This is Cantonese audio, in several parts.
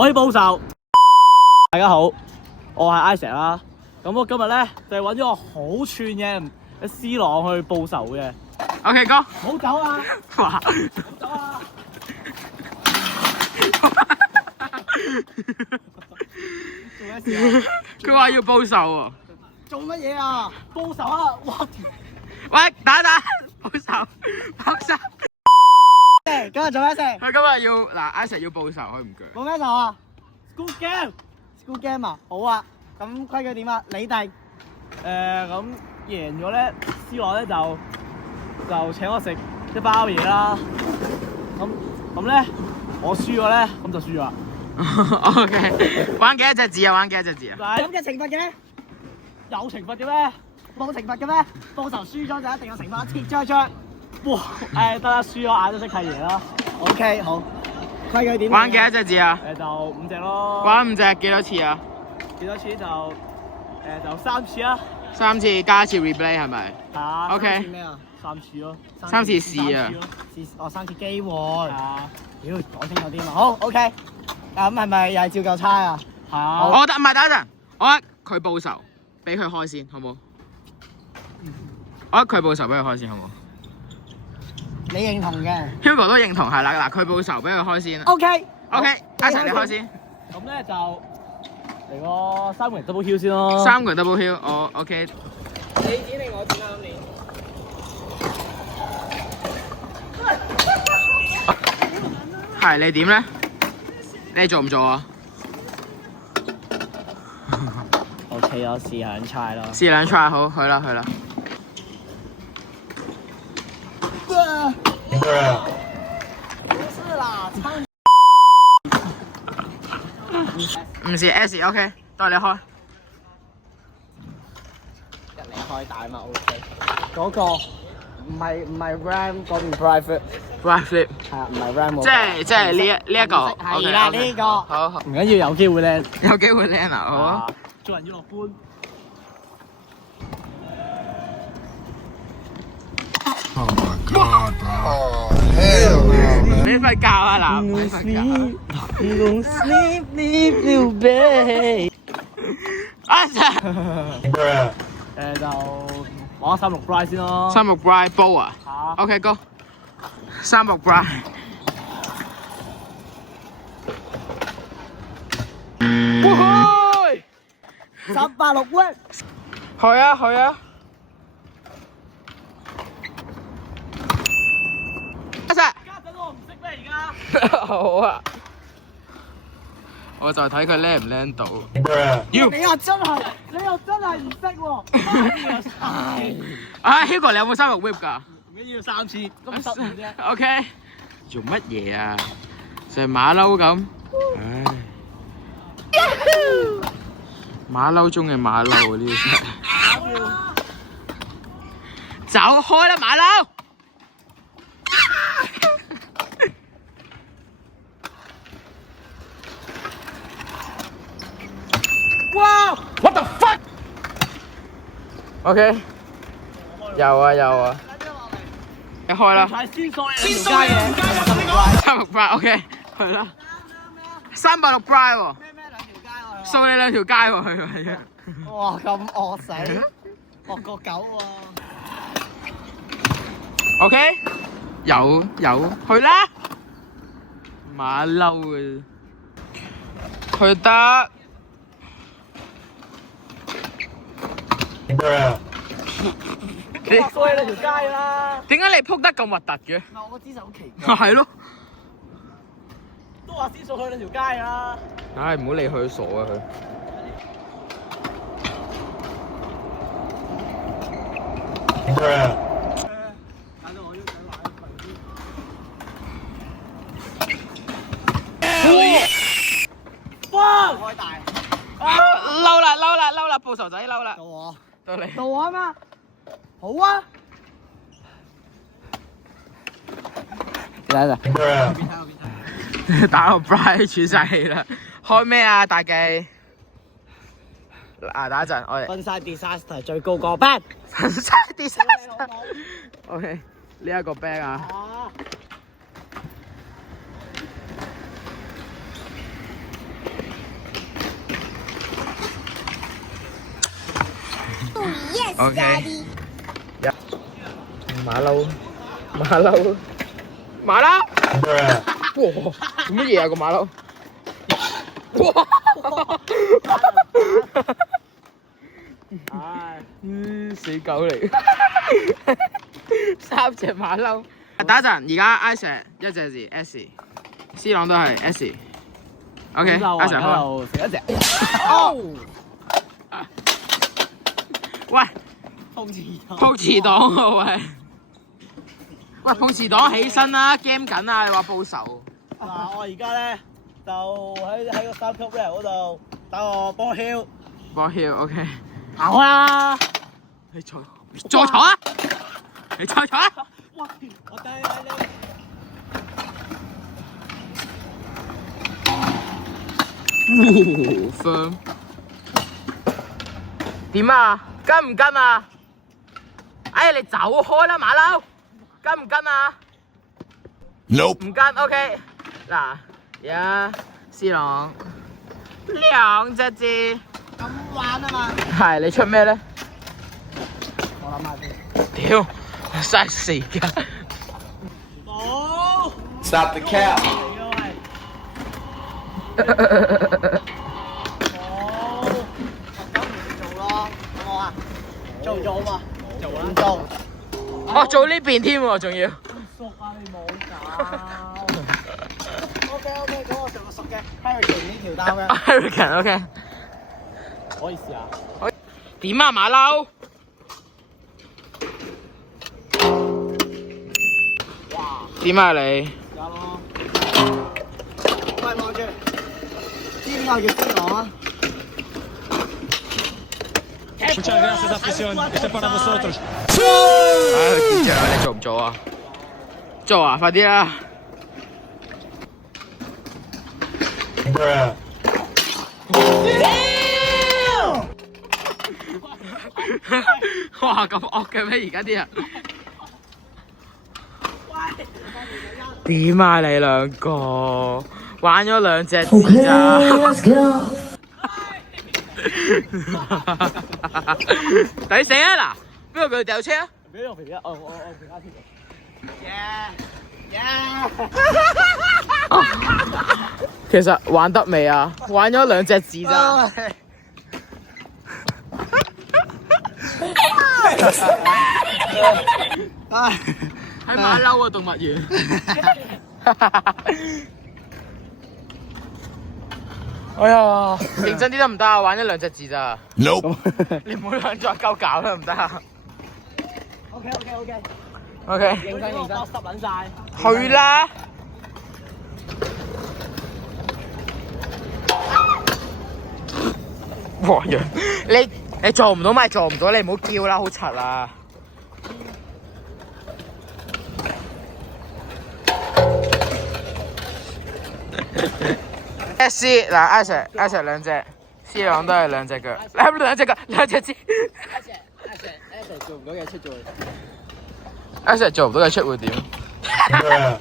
我要報仇。大家好，我係 Isaac 啦。咁我今日咧就係揾咗個好串嘅C 朗去報仇嘅。OK 哥，唔好走啊！哇！唔好走啊！做咩事啊？佢話要報仇喎。做乜嘢啊？報仇啊！哇！喂，打，報仇，報仇。今日做咩事？佢今日要嗱，Isaac 要報仇，佢唔鋸。報咩仇啊 ？School game 啊！好啊！咁規矩點啊？你哋咁贏咗咧，C 朗咧就請我食一包嘢啦。咁咧，我輸咗咧，咁就輸咗啦。OK， 玩幾多隻字啊？玩幾多隻字啊？咁嘅懲罰嘅咩？有懲罰嘅咩？冇懲罰嘅咩？報仇輸咗就一定有懲罰，切張張。哇！得啦，輸咗眼都識睇嘢啦。OK， 好。規矩點？玩幾多隻字啊？就5隻咯。玩5隻幾多次啊？幾多次就3次啦。 3次加一次 replay 係咪？啊。 OK 3次咩啊？3次咯。 3次試啊。3次機會。啊。屌，講清楚啲嘛。好 OK。咁係咪又係照舊猜啊？係啊。我得唔係等一陣，我覺得佢報仇，俾佢開先，好冇？我覺得佢報仇俾佢開先，好冇？你認同嘅 Hugo 都認同係啦，嗱佢報仇俾佢開先。？OK。Isaac 你開先。咁咧就嚟個3個人 double kill 先咯。 3個人 double kill， 我 OK。你剪定我剪啊？今年係你點咧？你做唔做啊？OK，我試下猜咯。試兩 try 好，去啦去啦。唔是 S，OK， 到你開。一你開大嘛 OK。嗰個唔係 RAM 嗰邊 private。Right flip， 係啊，唔係 RAM 即係呢一個。係啦，呢個。好，唔緊要，有機會靚。有機會靚啊，好啊。做人要樂觀。Oh my God, bro. Oh, hell no. 你瞓覺啊嗱，唔瞓覺。Don't sleep, little baby。Bruh. 就玩36 Bry 先咯。36 Bry 煲啊？OK 哥，36 Bry。哇386 win。去啊去啊！家陣我唔識咩而家？好啊！我就睇佢叻唔叻到。Bruh. 你又真係唔識喎！Hugo 你有冇36 whip 㗎？唔緊要3次，咁失誤啫。 OK。做乜嘢啊？成馬騮咁。唉。馬騮中嘅馬騮啊！呢啲真係。走開啦，馬騮！哇 What the fuck？ OK， 有啊，你開啦。係先數你條街嘅36 Bry OK， 去啦。386 Bry 喎，咩兩條街喎？掃你2條街喎，佢係啊。哇，咁惡死，惡過狗喎。OK， 有，去啦。馬騮啊，去得。Bruh. 我話掃你條街啦。點解你撲得咁核突嘅？唔係我個姿勢好奇怪。係咯。都話先掃佢兩條街啦。唉，唔好理佢，傻啊佢。Bruh. 哇！開大。嬲啦！報仇仔嬲啦！到我。到你。到我啊嘛。好啊。嚟 Bruh. 打個 Bry 喘晒氣啦！開咩啊，大記？嗱，等一陣，我哋。分晒 disaster 最高個 band。分晒 disaster。OK， 呢一個 band 啊。OK。馬騮，馬騮，馬騮。哇！做乜嘢啊個馬騮？哇！唉，死狗嚟。3隻馬騮。等一陣，而家 Isaac 一隻字 S，C 朗都係 S。OK，Isaac 開。就食一隻。哦！喂，碰瓷黨。碰瓷黨喎喂！喂，碰瓷黨起身啦 ，game 緊啊！你話報仇？嗱，我而家咧就喺個三級 rail 嗰度打個波竅。波竅 OK。行開啦！你再坐啊！你再坐啊！哇！我低你。firm。點啊？跟唔跟啊？哎，你走開啦，馬騮！跟唔跟啊 Nope. 唔跟 OK。嗱，而家 C 朗2隻字。咁玩啊嘛！係你出咩咧？我諗下先。屌，嘥時間。冇。 Stop the cap. 做咗嘛？做啦。唔做。哦，做呢邊添喎，仲要。熟啊！你冇搞。OK，咁我食個熟嘅 Hurricane 呢條單嘅。Hurricane OK。可以試下。點啊，馬騮？哇！點啊你？而家咯。喂，望住。知點解叫C朗啊？ Muchas gracias, afición. Este es para vosotros. 唉，佢點着啊？你做唔做啊？做啊！快啲啦！ Bruh. 哇，咁惡嘅咩？而家啲人點啊？你兩個玩咗2隻字咋？抵死啊！嗱，邊個俾佢掉車啊？俾我肥啊！我其他添。其實玩得未啊？玩咗2隻字咋？喺馬騮啊動物園。哎呀，認真啲得唔得啊？玩咗2隻字咋？ Nope. 你唔好兩再鳩搞啦，唔得啊 OK。 ！OK，認真，濕撚晒。去啦！哇呀！你做唔到咪做唔到，你唔好叫啦，好柒啊！C 嗱 Isaac 2隻 ，C 朗都係2隻腳，2隻腳2隻字。Isaac 做唔到嘅出咗。Isaac 做唔到嘅出會點 Bruh.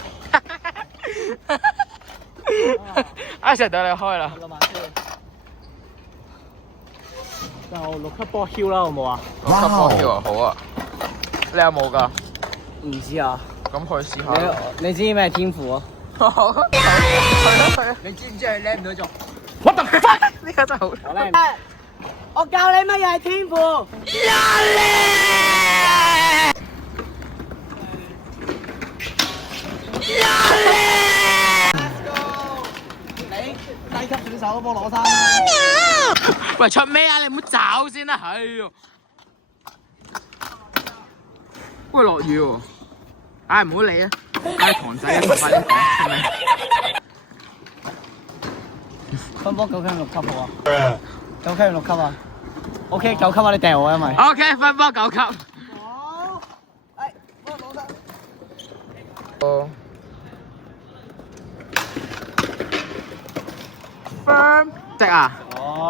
？Isaac 等你開啦。落慢先。就6級波竅啦，好冇啊？ 6級波竅啊，好啊！你有冇㗎？唔知啊。咁去試下。你知咩天賦啊？去啦！你知唔知佢叻唔到做？我特別快，呢個真係好。我叻。我教你乜嘢係天賦。你低級選手都幫我攞衫啦。喂，出咩啊？你唔好找先啦，哎呦！喂，落雨喎。唉，唔好理啊！唉，堂仔啊，快啲講出咩？分波9級6級好啊 Bruh. ？9級6級啊？OK 9級啊，你掉我因為。 OK， 分波9級。好。誒，幫我攞衫。哦。Firm 隻啊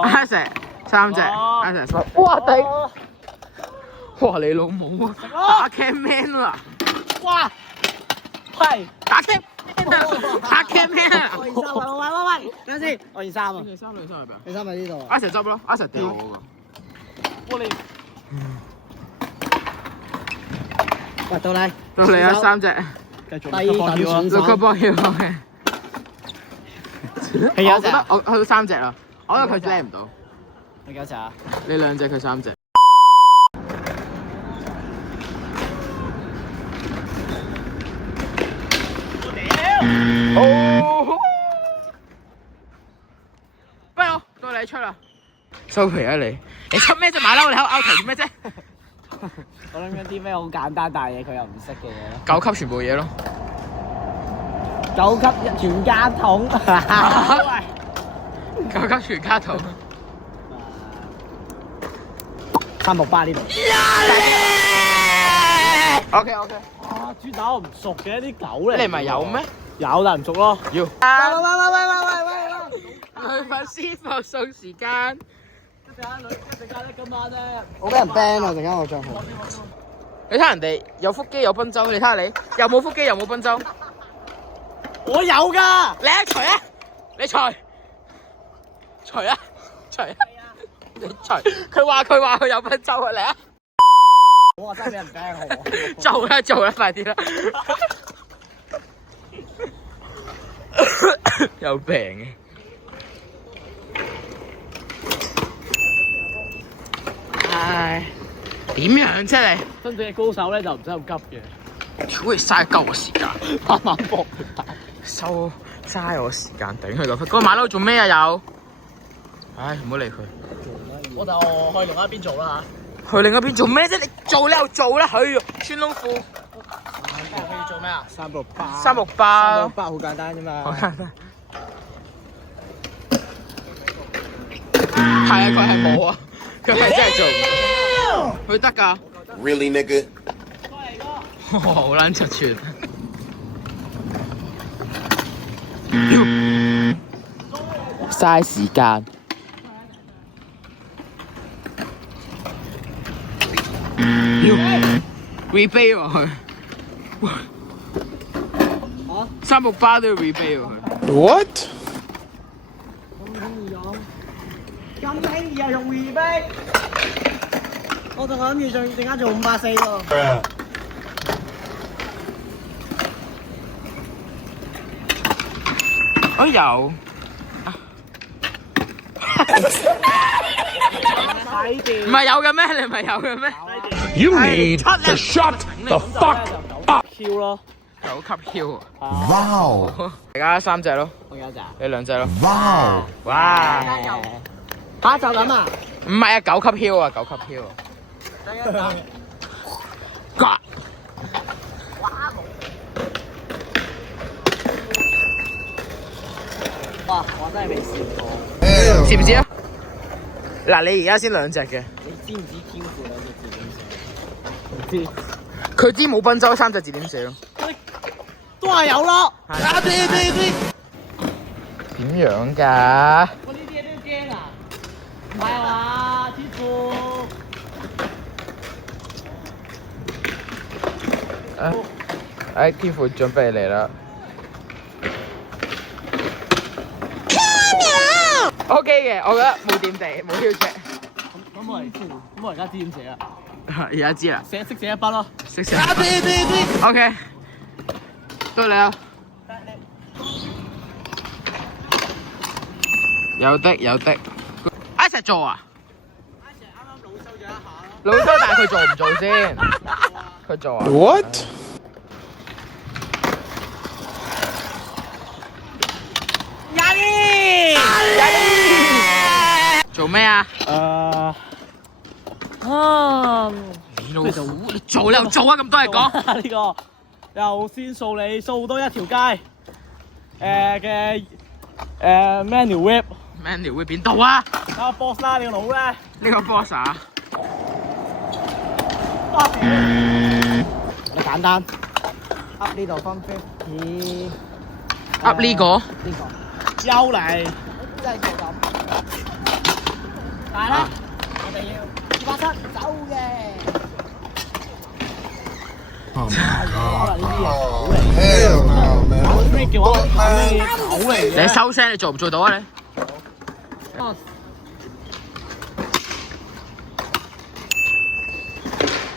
？Isaac 3隻，Isaac 哇頂！哇你老母啊！打 camman 啊！哇！喂，打 camman 啊！打 camman 啊！我件衫喂，等陣先，我件衫啊，件衫係邊啊？件衫喺呢度啊。Isaac 執咯，Isaac 掉我嗰個。哇你！喂，到你，到你啊，3隻。繼續低等選六級手。波票，OK。你有隻啊？我去到3隻啦，我覺得佢叻唔到。你幾多隻啊？你2隻，佢3隻。哦！不如到你出啦。收皮啊你！你出咩啫馬騮？你喺度拗頭做咩啫？我諗緊啲咩好簡單大嘢佢又唔識嘅嘢咯。 9級全部嘢咯。 9級全家桶。 9級全家桶。 368呢度。OK。啊，豬打我唔熟嘅啲狗嚟。你唔係有咩？有但唔熟咯。要。喂！女粉絲放送時間。一陣咧今晚咧，我俾人 ban 啊！陣間我帳號。你睇人哋有腹肌有賓州，你睇下你又冇腹肌又冇賓州。我有㗎。你一除啊！你除啊！你除。佢話佢有賓州啊！嚟啊！我話真俾人 ban 我。做啦，快啲啦！有病嘅。唉，點樣啫你？真正嘅高手咧就唔使咁急嘅，屌你嘥鳩我時間，慢慢搏。收嘥我時間，頂佢個肺！嗰個馬騮做咩啊？有？唉，唔好理佢。我就去另外一邊做啦去另一邊做咩啫？你做你又做啦，去穿窿褲。佢要做咩啊？368。 368。368好簡單啫嘛。好簡單。係啊，佢係冇啊，佢係真係做唔到。佢得㗎。 Really, nigga? 好撚出串。嘥時間。rebate 喎佢。368都要 rebate 喎佢。 What? 咁輕易又用 rebate？我仲諗住陣間做540喎。我有。唔係有嘅咩？你唔係有嘅咩？ You need to shut the fuck up. Q 咯。 9級 Q 啊！ Wow. 大家3隻咯，我有隻。你2隻咯。 Wow. 哇！嚇就咁啊！唔係啊，9級 Q 啊，9級 Q 啊。嘎！哇！我真係未試過。 Hell 知唔知啊？嗱，你而家先2隻嘅，你知唔知天賦兩隻字點寫？唔知。佢知冇賓州3隻字點寫咯？都係有咯。點樣㗎？我呢啲嘢都要驚啊！唔係啊嘛，天賦。哎，天父準備嚟啦。OK 嘅，我覺得冇點地，冇挑隻。咁我而家知點寫啊？而家知啦，識寫一筆咯。識寫。OK，到你啦。有的。一齊做啊！啱啱老收咗一下咯。老周，但係佢做唔做先？佢做啊 What? 做咩啊？你老虎，你做你又做啊！咁多嘢講。呢個又先掃你掃多一條街嘅manual whip。Manual 會變到啊！啊 boss 啦，你個佬咧？呢個 boss 啊！你簡單。噏呢度分50。噏呢個。呢個。又嚟。真係咁。但係咧，我哋要287走嘅。 Oh my 可 god. 能呢啲嘢狗嚟。 Hell no, man. 有咩叫我咁嘅嘢 Man. 狗嚟嘅？你收聲，你做唔做到啊你？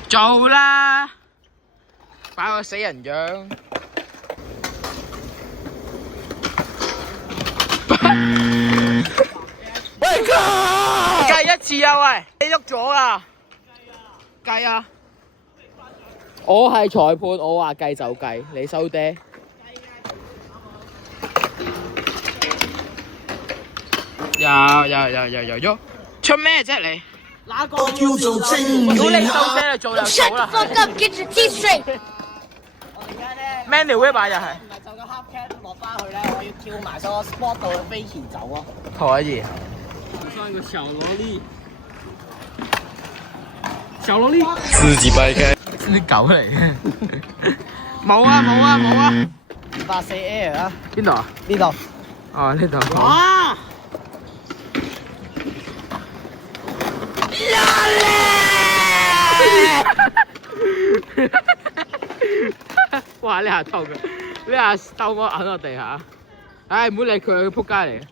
做啦！擺個死人樣。喂哥，計一次啊喂！你喐咗啊？計啊！我係裁判，我話計就計，你收爹。有，出咩啫你？哪個叫做如果你收聲，你做就做啦。Fuck up, get your teeth straight. 我而家咧 Manual whip 啊又係。唔係就個 half cat 落翻去咧，我要跳埋上個 spot 度去飛前走咯。可以。算個小蘿莉，小蘿莉。自己掰開。啲狗嚟嘅。冇啊！ 240 Air 啊！邊度啊？呢度。哦，呢度。哇！哇！呢下痛嘅，呢下兜我揞落地下。唉，唔好理佢，佢仆街嚟嘅。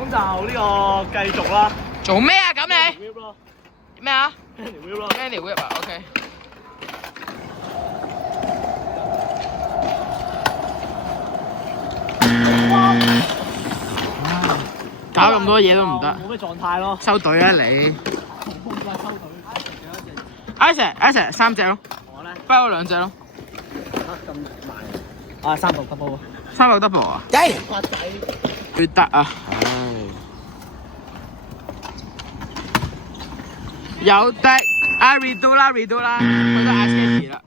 咁就呢個繼續啦。做咩啊？咁你 Whip 咯咩啊 ，Whip 咯。 ？Manual whip 啊 ，OK。搞咁多嘢都唔得，冇咩狀態咯。收隊啊你！Ice 3隻咯，我咧包咗2隻咯咁慢。啊，3個 double。 ，3個 double 啊！骨仔。佢得啊，唉，有的，啊 redo 啦，佢都 ice 啦，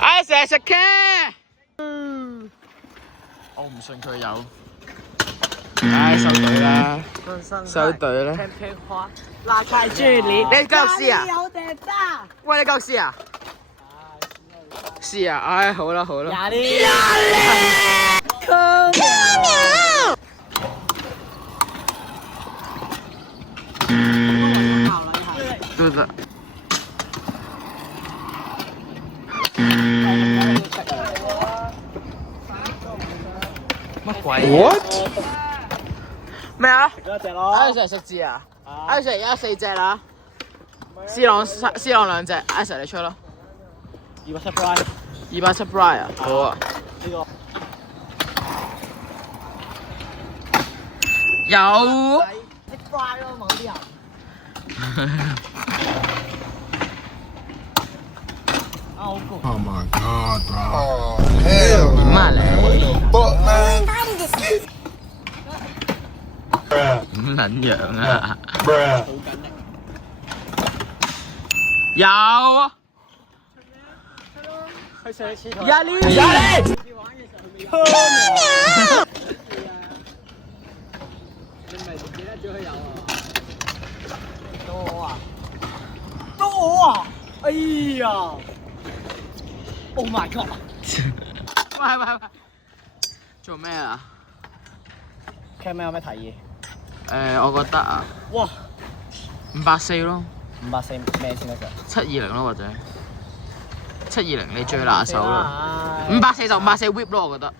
唉。Ice 食 K， 我唔信佢有。唉，收隊啦，收隊啦。拉開距離。你夠試啊？有訂單。喂，你夠試啊？試啊！唉，好啦。廿啲。都得。乜鬼 What？ 咩啊食咗一隻咯。 ？Ice 食字啊？Ice 而家4隻啦。C 朗2隻，Ice 你出咯。 270 Bry。 270 Bry 啊？好啊。呢個。有。識 Bry 咯，某啲人。啊，好攰。 Oh my god, bro. Oh, hell no. 點啊你？ Fuck, man. 咁撚樣啊？ Bruh. 有。去上次同。廿年。到我啊！哎呀 ！Oh my god！ 喂，做咩啊！Cam 有咩提議？我覺得啊，哇540咯！540咩先得㗎，720咯或者720你最拿手啦。唉540就540 whip 咯，我覺得。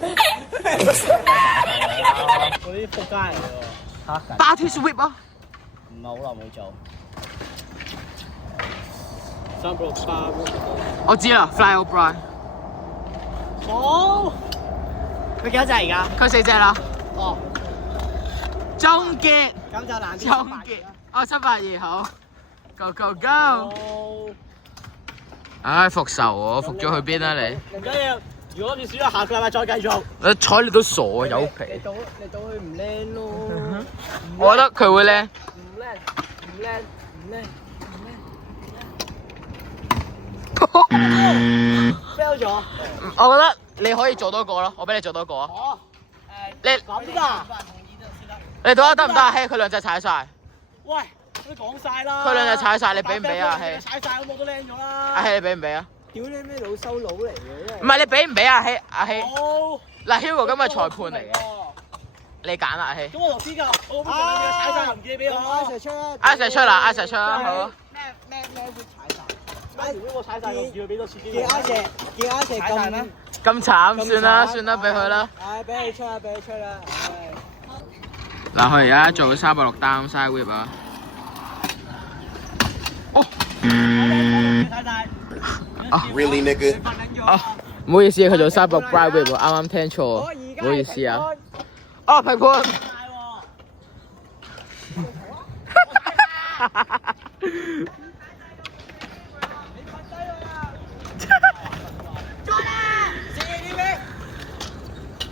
嗰啲仆街嚟㗎喎，嚇緊！巴 twist whip 啊！唔係好耐冇做。我知啦 ，Fly or Bry。冇。佢幾多隻而家？佢4隻啦。哦。終結。咁就難啲。終結。哦，782好。Go go go！好。唉，復仇喎，復咗去邊啊你？唔緊要，如果諗住輸咗，下個禮拜再繼續。我睬你都傻啊，有皮。你到佢唔靚咯。我覺得佢會靚。唔靚。fail 咗。我覺得你可以做多個咯，我俾你做多個啊。哦。你咁㗎？你到啊得唔得啊？希，佢2隻踩晒。喂，都講晒啦。佢2隻踩晒，你俾唔俾啊？希，踩晒咁我都靚咗啦。阿希你俾唔俾啊？屌你咩老收佬嚟嘅？唔係你俾唔俾啊？希，阿希。好。嗱 Hugo 今日裁判嚟嘅，你揀啦阿希。咁我落邊㗎？我邊個踩晒唔記俾我？一齊出啦！一齊出啦，一齊出啦，好啊。咩會踩晒？如果我踩晒，我叫佢俾多次機會。見阿石咁，咁慘，算啦算啦，俾佢啦。唉，俾你吹啦，俾你吹啦，唉。嗱，佢而家做360單 side whip 啊。哦。Really, nigga? 唔好意思，佢做360 side whip 喎，啱啱聽錯，唔好意思啊。哦，評判。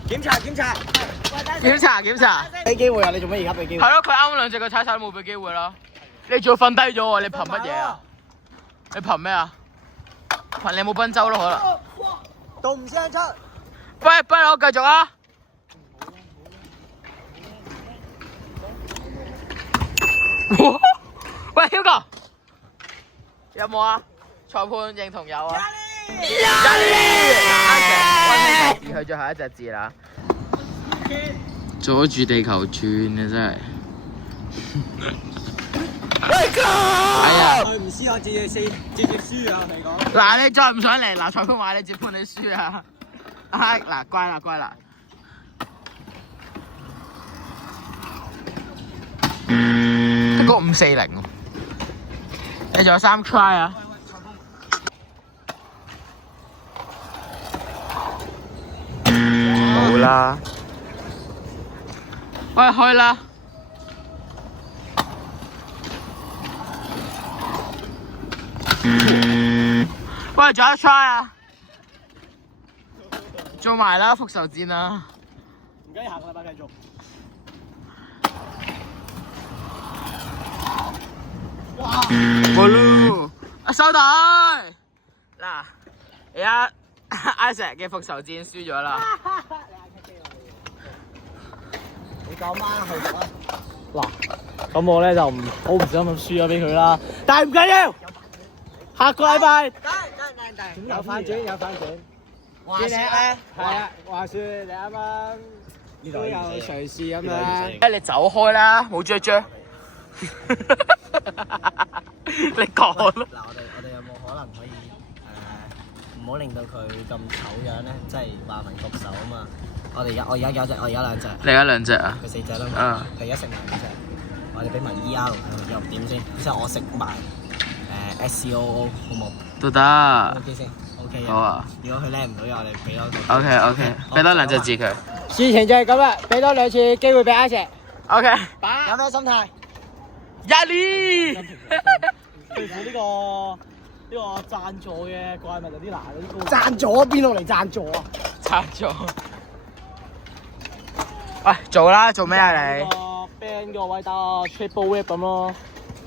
檢查。檢查。俾機會啊！你做咩而家俾機會？係咯，佢啱兩隻腳踩晒都冇俾機會咯。你仲要瞓低咗喎？你憑乜嘢啊？你憑咩啊？憑你冇賓州咯可能。到唔聲出。不如我繼續啊！喂，Hugo， 有冇啊？裁判認同有啊。啱去最後一隻字啦。阻住地球轉啊！真係。哎呀！佢唔知我直接輸啊！我同你講。嗱，你再唔上嚟，嗱，裁判話你接判你輸啊！嗱，乖啦。得個540喎，你仲有3 try 啊？冇啦。喂，開啦！喂，仲有一 try 啊！做埋啦，復仇戰啊！唔緊要，下個禮拜繼續。冇咯，收隊！嗱，而家 Isaac 嘅復仇戰輸咗啦。你夠啱去讀啊！嗱，咁我咧就唔好唔小心咁輸咗俾佢啦，但係唔緊要，下個禮拜得，有反轉。話説咧，係啊，話説你啱啱都有嘗試咁樣。你走開啦，冇啫。你講啦。嗱，我哋有冇可能可以唔好令到佢咁醜樣咧？即係話明復仇啊嘛！我而家兩隻。你而家兩隻啊？佢4隻啦嘛。嗯。佢而家食埋5隻，我哋俾埋 ER 又點先？之後我食埋SCOO 好冇？都得。 OK 先 ，OK 好啊。如果佢叻唔到，我哋俾多個。OK， 俾多2隻字佢。事情就係咁啦，俾多2次機會俾阿石。 OK。有咩心態？壓力。對付呢個贊助嘅怪物有啲難，有啲高。贊助邊度嚟贊助啊？贊助。喂，做啦，做咩啊你？個 band 個位打 triple whip 咁咯。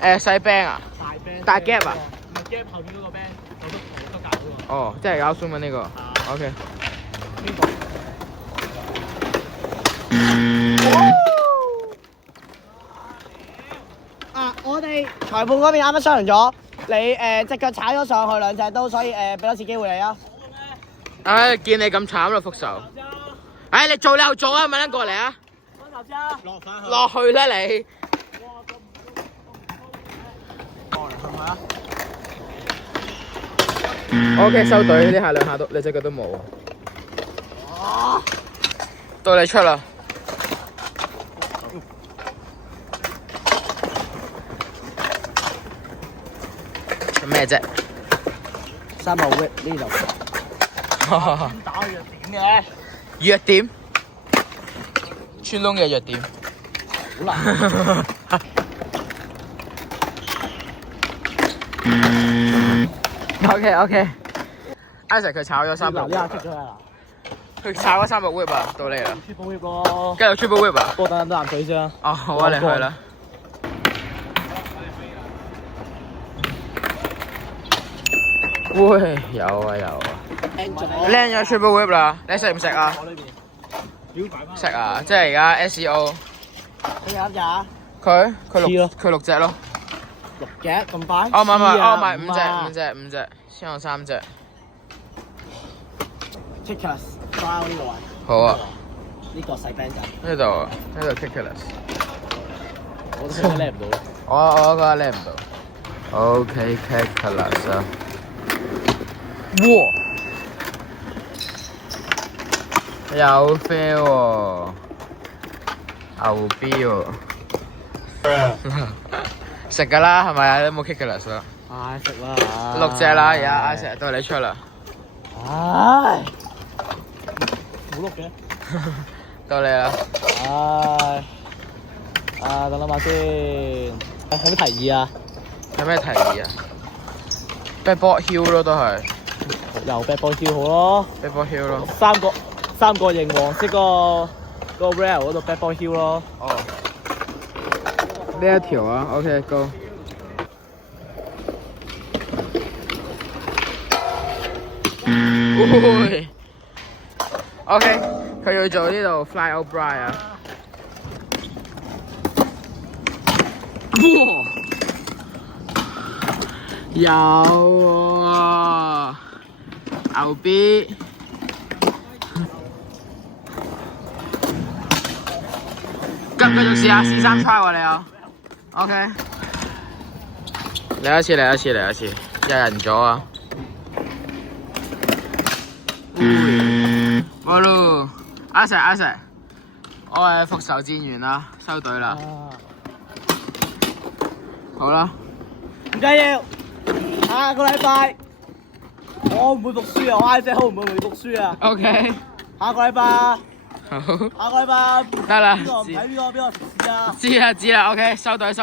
細 band 啊？大 gap 啊？唔係 gap 後面嗰個 band 有得搞嘅喎。哦，即係搞 zoom 呢個。OK。邊個？我哋裁判嗰邊啱啱商量咗，你隻腳踩咗上去2隻都，所以俾多次機會你啊！唉，見你咁慘啦，復仇。唉，你做你又做啊，咪撚過嚟啊！落去啦你。OK， 收隊，呢下2下都，你隻腳都冇。到你出啦。咩啫360 whip 呢度。打弱點嘅。弱點，穿窿嘅弱點。好難。OK，Isaac 佢炒咗360。呢下出咗啦。佢炒咗360 whip 啊，到你啦。triple whip 咯。繼續 triple whip 啊。不過等啖水先啦。哦，好啊，你去啦。喂，有啊。靚咗 triple whip 啦，你食唔食啊？食啊，即係而家 SEO。你有一隻啊？佢6隻咯。 6隻咁快？哦，唔係5隻，先有3隻。Kickers，花呢個位。好啊。呢個細 band 仔。呢度 Kickers。我都覺得叻唔到。我覺得叻唔到。OK，Kickers 啊。哇！有 feel 喎，牛 B 喎。食㗎啦，係咪啊？你冇 kick 㗎啦，食啦。唉，食啦。 6隻啦，而家阿成到你出啦。唉，冇碌嘅。到你啦。唉，等諗下先。有咩提議啊？有咩提議啊 ？Backboard Hill 咯，都係。又 Backboard Hill 好咯。Backboard Hill 咯。三角形黃色個 rail 嗰度 Backboard Hill 咯。哦。呢一條啊 ，OK go。OK， 佢要做呢度 Fly Out Bry 啊。有喎，牛 B。繼續試下試3 try 喎，你有 ？OK。嚟一次，有人咗啊！冇咯，阿石，我係復仇戰員啦，收隊啦。好啦，唔緊要，下個禮拜我唔會讀書啊，我 I 姐好唔會讀書啊。OK。下個禮拜。好。下個禮拜。得啦。邊個唔睇邊個試啊？知啦，OK，收隊。